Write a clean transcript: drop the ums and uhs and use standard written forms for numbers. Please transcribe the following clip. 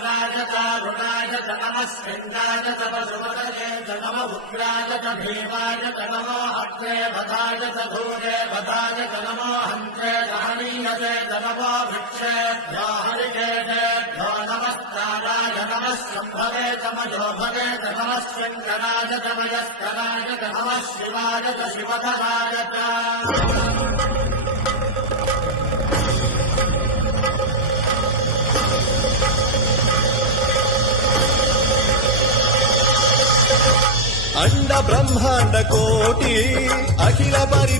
नमस्ताम्राजतारुणाय च नमस्कन्दाय च पशुपतये च नम उग्राय च भीमाय च नमो अग्ने वधाय च धूरे वधाय च नमो हन्त्रे च हनीयते च नमो वृक्षेभ्यो हरिकेशेभ्यो नमस्काराय नमः शम्भवे च मयोभवे च नमः शङ्कराय च मयस्कराय च नमः शिवाय च शिवधराय च अंड ब्रह्मांड कोटि अखिल परि